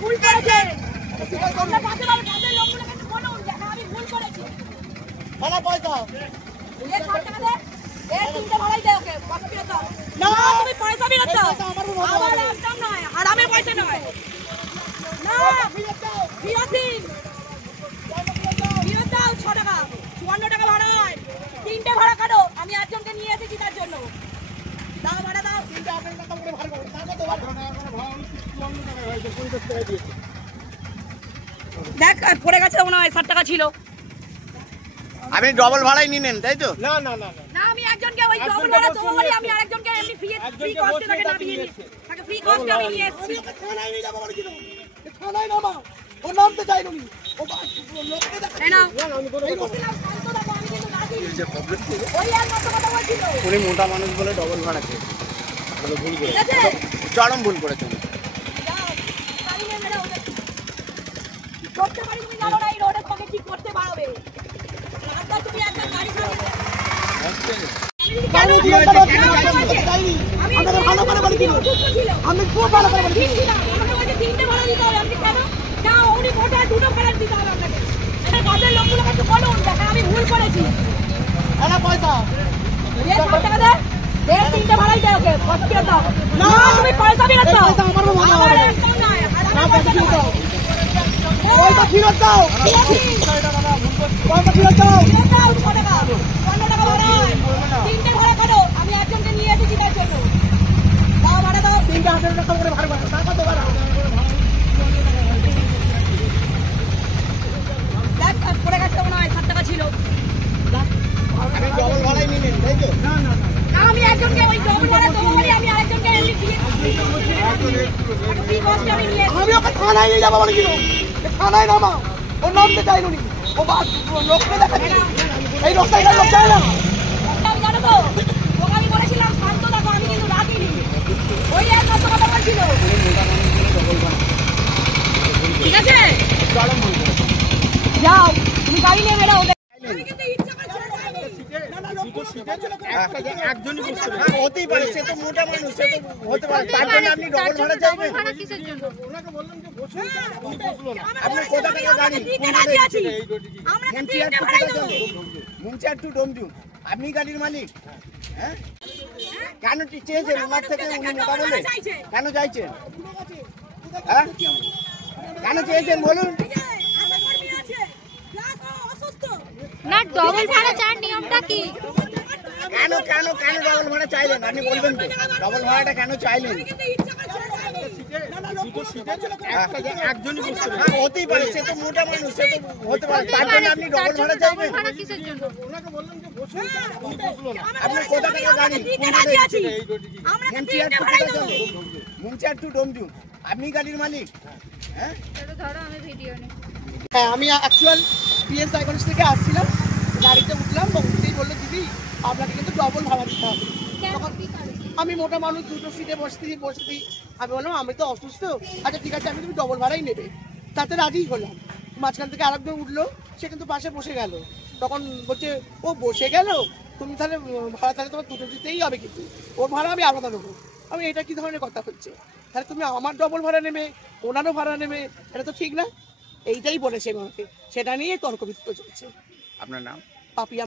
ভুল করেছে আমরা কাছে কাছে লোকগুলোকে একটু বলুন দেখা আমি ভুল করেছি ভাড়া পয়সা এ 60 টাকা দে এ তিনটে ভাড়াই দে ওকে পয়সা ফেরত দাও না তুমি পয়সা ফেরত দাও আমার একদম নয় হারামে পয়সা নয় না ফেরত দাও ফেরত দিন ফেরত দাও 6 টাকা 54 টাকা ভাড়া হয় তিনটে ভাড়া কাটো আমি একজনকে নিয়ে এসেছি তার জন্য দাও ভাড়া দাও তিনটা 18 টাকা করে ভাড়া করো টাকা তো ভাড়া ভাড়া 54 টাকা হয়েছে 50 টাকা দিয়েছে দেখ পড়ে গেছে মনে হয় 60 টাকা ছিল আপনি ডবল ভাড়াই নিলেন তাই তো? না না না না আমি একজনকে ওই ডবল ভাড়া দেবো বলি আমি আরেকজনকে এমনি ফ্রি কস্টে তাকে নামিয়ে নিয়েছি তাকে ফ্রি কস্টে আমি নিয়ে এসেছি থানায় নিয়ে যাবো বলে দিল থানায় নামা ও নামতে চাইলো নি ও লোককে দেখা না এই বলছিলাম শান্ত থাকো আমি কিন্তু না দিই ওই আর মত কথা বলছিল উনি মোটা মানুষ বলে ডবল ভাড়া চেয়ে ভুল করে ঠিক আছে চরম ভুল করেছেন। যাও গাড়ি নিয়ে বেরো করতে পারি তুমি জানো না এই রোডে তোকে কি করতে পারবে রাস্তা তুমি একটা গাড়ি চালাবে গাড়ি দিয়ে আমি আমাদের ভালো করে বলে দিল আমি খুব ভালো করে বলে দিল আমাকে তিনটে ভাড়া দিতে হবে আপনি কেন না উনি মোটা দুটো ভাড়া দিতে হবে আপনাকে এটা কাজের লোকগুলোকে একটু বলুন দেখা আমি ভুল করেছি ভাড়া পয়সা এ 60 টাকা দে দে তিনটে ভাড়াই দে ওকে পয়সা ফেরত দাও না তুমি পয়সা ফেরত দাও পয়সা আমার ভালো আমার হবে একদম নয় না পয়সা ফেরত দাও পয়সা ফেরত দাও পয়সা ফেরত দাও 6 টাকা 15 টাকা ভাড়া হয় তিনটে ভাড়া করো আমি একজনকে নিয়ে এসেছি তার জন্য দাও ভাড়া দাও তিনটা 18 টাকা করে ভাড়া করো টাকা তো ভাড়া দেখ পড়ে গেছে মনে হয় 60 টাকা ছিল আপনি ডবল ভাড়াই নিলেন তাই তো? না না না না আমি একজনকে ওই ডবল ভাড়া দেবো বলি আমি আরেকজনকে এমনি ফ্রি কস্টে আমি নিয়ে আমি ওকে থানায় নিয়ে যাবো বলে দিল থানায় নামা ও নামতে চাইলো নি ও লোককে দেখা এই রাস্তায় লোক যায় না আমি জানো তো ওকে আমি বলেছিলাম শান্ত থাকো আমি কিন্তু রাখিনি ওই এক মত কথা বলছিল ঠিক আছে চরম ভুল করেছেন। যাও তুমি গাড়ি নিয়ে বেরো আমি কিন্তু ইচ্ছা করে ছেড়ে যাইনি একজনই বুঝতে পারে হতেই পারে সে তো মোটা মানুষ সে তো হতে পারে তার জন্য আপনি ডবল ভাড়া চাইবেন ওনাকে বললাম যে বসুন আপনি কোথা থেকে গাড়ি মুন্সিয়ার টু ডোমজু আপনি গাড়ির মালিক হ্যাঁ কেন চেয়েছেন ওনার থেকে উনি মোটা বলে কেন চাইছেন হ্যাঁ কেন চেয়েছেন বলুন না ডবল ভাড়া চার নিয়মটা কি? কেন কেন কেন ডবল ভাড়া চাইলেন আপনি বলবেন তো ডবল ভাড়াটা কেন চাইলেন একজনই বুঝতে পারে হতেই পারে সে তো মোটা মানুষ সে তো হতে পারে তার জন্য আপনি ডবল ভাড়া চাইবেন ভাড়া কিসের জন্য? ওনাকে বললাম যে বসুন আপনি কোথা থেকে গাড়ি মুন্সিয়ার টু ডোমজু আপনি গাড়ির মালিক হ্যাঁ চলো ধরো আমি ভিডিও নিই। হ্যাঁ আমি অ্যাকচুয়াল পিএস সাইকোলজি থেকে আসছিলাম গাড়িতে উঠলাম উঠতেই বললো দিদি আপনাকে কিন্তু ডবল ভাড়া দিতে হবে তখন আমি মোটা মানুষ দুটো সিটে বসতি আমি বললাম আমি তো অসুস্থ আচ্ছা ঠিক আছে আমি তুমি ডবল ভাড়াই নেবে তাতে রাজি হলাম মাঝখান থেকে আরেকজন উঠলো সে কিন্তু পাশে বসে গেল তখন বলছে ও বসে গেল তুমি তাহলে ভাড়া তাহলে তোমার দুটো দিতেই হবে কিন্তু ওর ভাড়া আমি আলাদা নেবো আমি এটা কি ধরনের কথা হচ্ছে তাহলে তুমি আমার ডবল ভাড়া নেবে ওনারও ভাড়া নেবে এটা তো ঠিক না এইটাই বলেছে আমাকে সেটা নিয়ে তর্ক বিতর্ক চলছে আপনার নাম পাপিয়া